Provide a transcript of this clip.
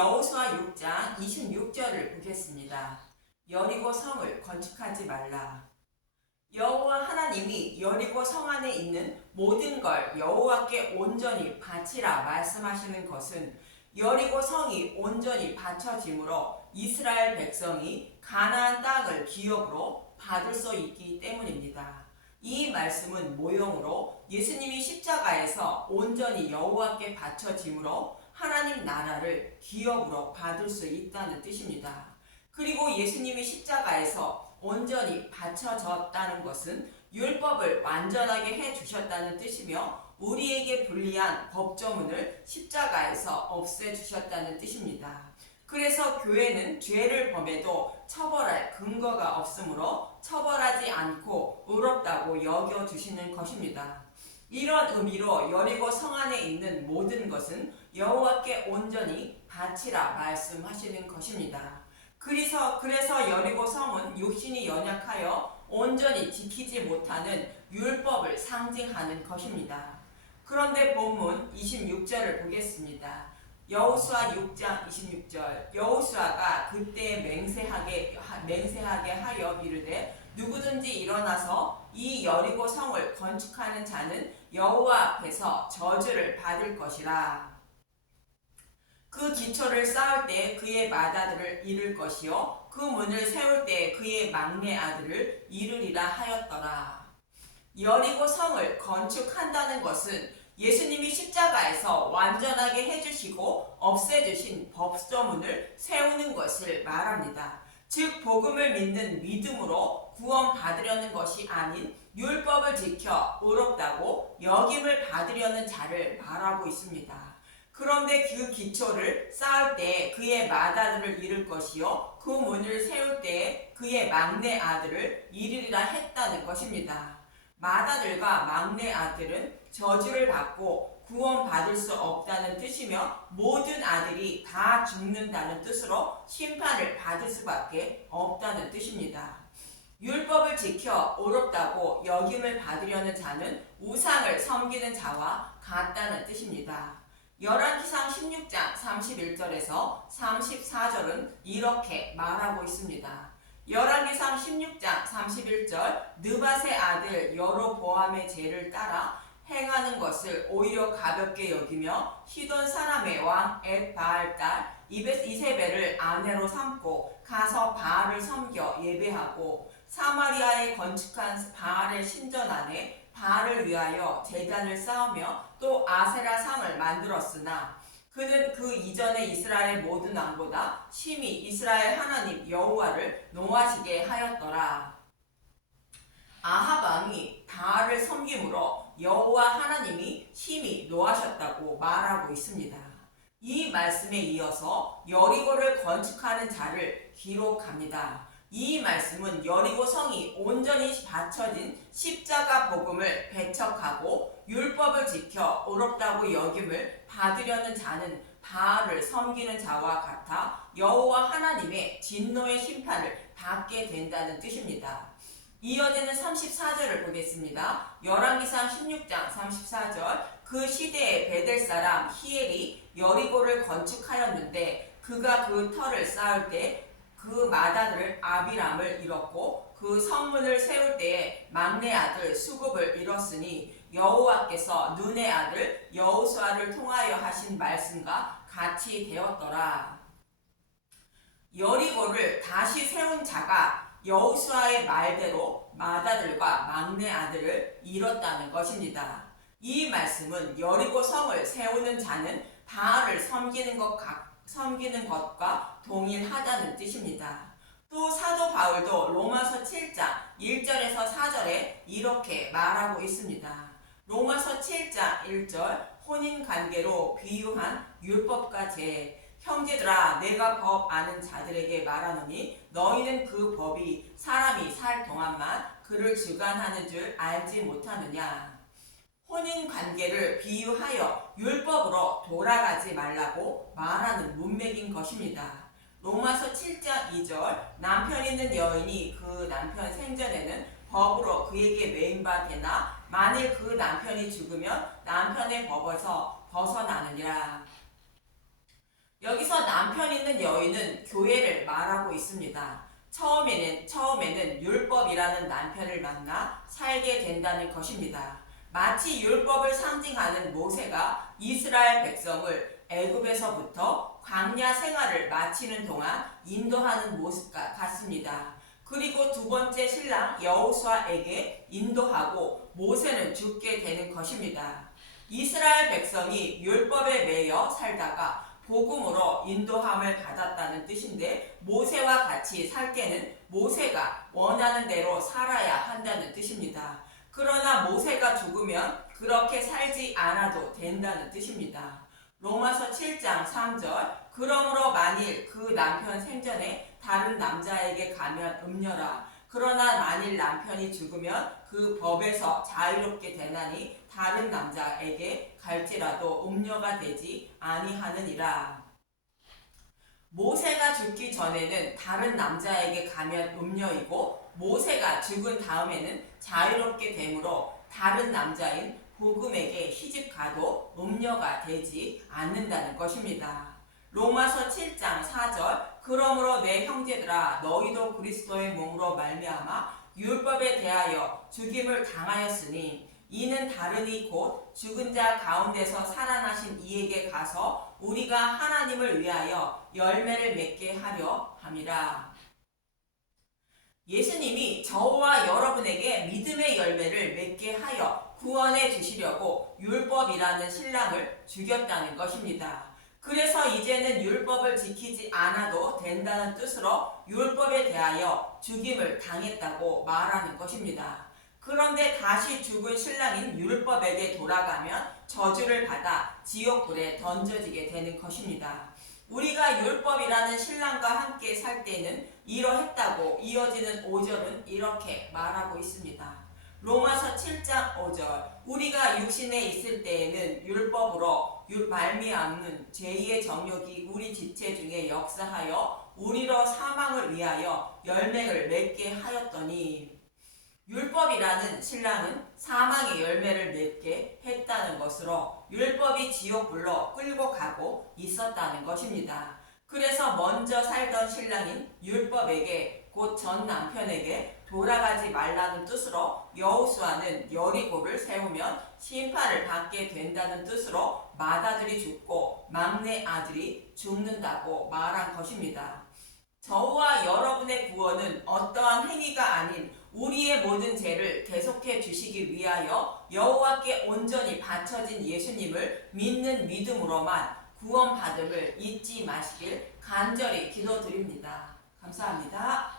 여호수아 6장 26절을 보겠습니다. 여리고 성을 건축하지 말라. 여호와 하나님이 여리고 성 안에 있는 모든 걸 여호와께 온전히 바치라 말씀하시는 것은 여리고 성이 온전히 바쳐짐으로 이스라엘 백성이 가나안 땅을 기업으로 받을 수 있기 때문입니다. 이 말씀은 모형으로 예수님이 십자가에서 온전히 여호와께 바쳐짐으로 하나님 나라를 기업으로 받을 수 있다는 뜻입니다. 그리고 예수님이 십자가에서 온전히 바쳐졌다는 것은 율법을 완전하게 해주셨다는 뜻이며 우리에게 불리한 법조문을 십자가에서 없애주셨다는 뜻입니다. 그래서 교회는 죄를 범해도 처벌할 근거가 없으므로 처벌하지 않고 의롭다고 여겨주시는 것입니다. 이런 의미로 여리고 성 안에 있는 모든 것은 여호와께 온전히 바치라 말씀하시는 것입니다. 그래서 여리고 성은 육신이 연약하여 온전히 지키지 못하는 율법을 상징하는 것입니다. 그런데 본문 26절을 보겠습니다. 여호수아 6장 26절 여호수아가 그때 맹세하게 하여 이르되 누구든지 일어나서 이 여리고 성을 건축하는 자는 여호와 앞에서 저주를 받을 것이라. 그 기초를 쌓을 때 그의 맏아들을 잃을 것이요 그 문을 세울 때 그의 막내 아들을 잃으리라 하였더라. 여리고 성을 건축한다는 것은 예수님이 십자가에서 완전하게 해주시고 없애주신 법조문을 세우는 것을 말합니다. 즉 복음을 믿는 믿음으로 구원받으려는 것이 아닌 율법을 지켜 의롭다고 여김을 받으려는 자를 말하고 있습니다. 그런데 그 기초를 쌓을 때 그의 맏아들을 잃을 것이요 그 문을 세울 때 그의 막내 아들을 잃으리라 했다는 것입니다. 맏아들과 막내 아들은 저주를 받고 구원받을 수 없다는 뜻이며 모든 아들이 다 죽는다는 뜻으로 심판을 받을 수밖에 없다는 뜻입니다. 율법을 지켜 의롭다고 여김을 받으려는 자는 우상을 섬기는 자와 같다는 뜻입니다. 열왕기상 16장 31절에서 34절은 이렇게 말하고 있습니다. 열왕기상 16장 31절 느밧의 아들 여로보암의 죄를 따라 행하는 것을 오히려 가볍게 여기며 시돈 사람의 왕 엣바알 딸 이세벨을 아내로 삼고 가서 바알을 섬겨 예배하고 사마리아에 건축한 바알의 신전 안에 바알을 위하여 제단을 쌓으며 또 아세라 상을 만들었으나 그는 그 이전의 이스라엘 모든 왕보다 심히 이스라엘 하나님 여호와를 노하시게 하였더라. 아합 왕이 바알을 섬김으로 여호와 하나님이 심히 노하셨다고 말하고 있습니다. 이 말씀에 이어서 여리고를 건축하는 자를 기록합니다. 이 말씀은 여리고 성이 온전히 바쳐진 십자가 복음을 배척하고 율법을 지켜 의롭다고 여김을 받으려는 자는 바알을 섬기는 자와 같아 여호와 하나님의 진노의 심판을 받게 된다는 뜻입니다. 이어지는 34절을 보겠습니다. 열왕기상 16장 34절 그 시대에 베델 사람 히엘이 여리고를 건축하였는데 그가 그 터를 쌓을 때 그 맏아들 아비람을 잃었고 그 성문을 세울 때에 막내 아들 수굽을 잃었으니 여호와께서 눈의 아들 여호수아를 통하여 하신 말씀과 같이 되었더라. 여리고를 다시 세운 자가 여호수아의 말대로 맏아들과 막내 아들을 잃었다는 것입니다. 이 말씀은 여리고 성을 세우는 자는 바알을 섬기는 것과 동일하다는 뜻입니다. 또 사도 바울도 로마서 7장 1절에서 4절에 이렇게 말하고 있습니다. 로마서 7장 1절 혼인관계로 비유한 율법과 죄 형제들아 내가 법 아는 자들에게 말하노니 너희는 그 법이 사람이 살 동안만 그를 주관하는 줄 알지 못하느냐. 혼인관계를 비유하여 율법으로 돌아가지 말라고 말하는 문맥인 것입니다. 로마서 7장 2절 남편 있는 여인이 그 남편 생전에는 법으로 그에게 매인바 되나 만일 그 남편이 죽으면 남편의 법에서 벗어나느니라. 여기서 남편 있는 여인은 교회를 말하고 있습니다. 처음에는 율법이라는 남편을 만나 살게 된다는 것입니다. 마치 율법을 상징하는 모세가 이스라엘 백성을 애굽에서부터 광야 생활을 마치는 동안 인도하는 모습과 같습니다. 그리고 두 번째 신랑 여호수아에게 인도하고 모세는 죽게 되는 것입니다. 이스라엘 백성이 율법에 매여 살다가 복음으로 인도함을 받았다는 뜻인데, 모세와 같이 살 때는 모세가 원하는 대로 살아야 한다는 뜻입니다. 그러나 모세가 죽으면 그렇게 살지 않아도 된다는 뜻입니다. 로마서 7장 3절, 그러므로 만일 그 남편 생전에 다른 남자에게 가면 음녀라. 그러나 만일 남편이 죽으면 그 법에서 자유롭게 되나니 다른 남자에게 갈지라도 음녀가 되지 아니하느니라. 모세가 죽기 전에는 다른 남자에게 가면 음녀이고, 모세가 죽은 다음에는 자유롭게 되므로 다른 남자인 복음에게 시집가도 음녀가 되지 않는다는 것입니다. 로마서 7장 4절, 그러므로 내 형제들아 너희도 그리스도의 몸으로 말미암아 율법에 대하여 죽임을 당하였으니 이는 다르니 곧 죽은 자 가운데서 살아나신 이에게 가서 우리가 하나님을 위하여 열매를 맺게 하려 함이라. 예수님이 저와 여러분에게 믿음의 열매를 맺게 하여 구원해 주시려고 율법이라는 신랑을 죽였다는 것입니다. 그래서 이제는 율법을 지키지 않아도 된다는 뜻으로 율법에 대하여 죽임을 당했다고 말하는 것입니다. 그런데 다시 죽은 신랑인 율법에게 돌아가면 저주를 받아 지옥불에 던져지게 되는 것입니다. 우리가 율법이라는 신랑과 함께 살 때는 이러했다고 이어지는 5절은 이렇게 말하고 있습니다. 로마서 7장 5절, 우리가 육신에 있을 때에는 율법으로 말미암는 죄의 정욕이 우리 지체 중에 역사하여 우리로 사망을 위하여 열매를 맺게 하였더니, 율법이라는 신랑은 사망의 열매를 맺게 했다는 것으로 율법이 지옥불로 끌고 가고 있었다는 것입니다. 그래서 먼저 살던 신랑인 율법에게, 곧 전 남편에게 돌아가지 말라는 뜻으로 여호수아는 여리고를 세우면 심판을 받게 된다는 뜻으로 맏아들이 죽고 막내 아들이 죽는다고 말한 것입니다. 저와 여러분의 구원은 어떠한 행위가 아닌 우리의 모든 죄를 대속해 주시기 위하여 여호와께 온전히 바쳐진 예수님을 믿는 믿음으로만 구원받음을 잊지 마시길 간절히 기도드립니다. 감사합니다.